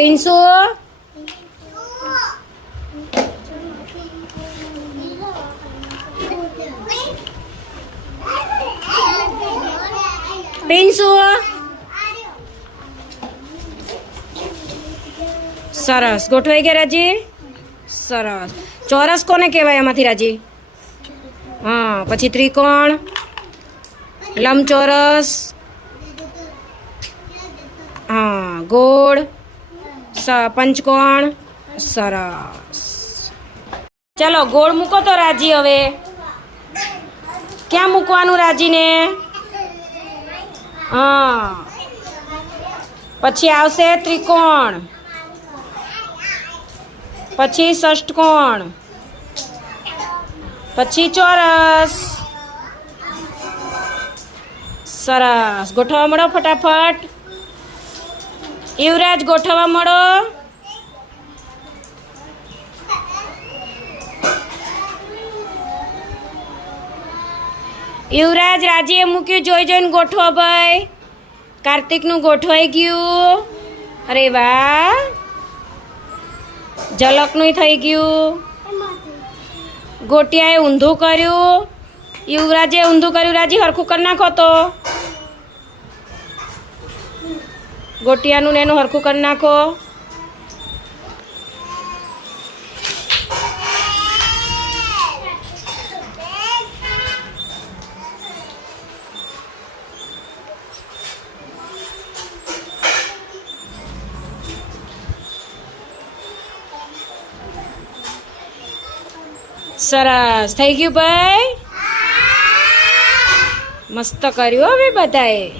પિન્સુ પિન્સુ સરસ ગોઠવાઈ ગયા રાજી સરસ ચોરસ કોને કહેવાય આમાંથી રાજી હા પછી ત્રિકોણ લંબચોરસ હા ગોળ પંચકોણ સરસ ચાલો ગોળ મૂકો તો રાજી હવે ક્યાં મૂકવાનું રાજીને હા પછી આવશે ત્રિકોણ પછી ષષ્ટકોણ પછી ચોરસ સરસ ગોઠવવા મળો ફટાફટ યુવરાજ ગોઠવવા મળો યુવરાજ રાજીએ મૂક્યું જોઈને ગોઠવો ભાઈ કાર્તિકનું ગોઠવાઈ ગયું અરે વાહ ઝલકનું થઈ ગયું ગોટિયાએ ઊંધું કર્યું યુવરાજે ઊંધું કર્યું રાજી હરખું કરી નાખો તો ગોટિયાનું ને એનું હરખું કરી નાખો સરસ થઈ ગયું ભાઈ મસ્ત કર્યું હવે બધાએ